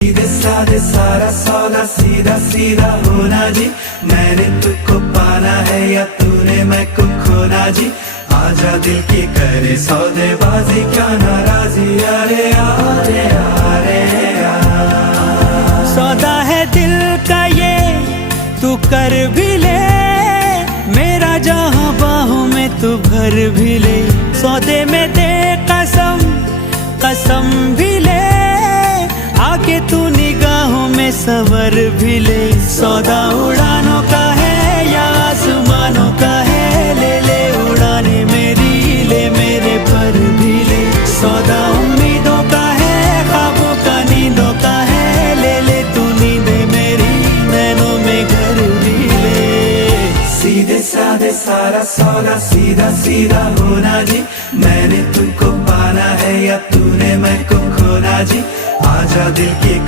सीधे साधे सारा सौदा सीधा सीधा होना जी। मैंने तुझको पाना है या तूने मैं को खोना जी। आजा दिल की करे सौदेबाजी क्या नाराजी। अरे अरे अरे सौदा है दिल का ये तू कर भी ले, मेरा जहां बाहों में तू भर भी ले। सौदे में दे कसम कसम भी ले, आके तू निगाहों में सवर भी ले। सौदा उड़ानों का है या आसमानों का है, ले ले उड़ाने मेरी, ले मेरे पर भी ले। सौदा उम्मीदों का है, ख्वाबों का नींदों का है, ले ले तू नींदे मेरी, नैनों में घर भी ले। सीधे साधे सारा सौदा सीधा सीधा होना जी। मैंने तुमको पाना है या तूने मैं को खोना जी। आजा दिल की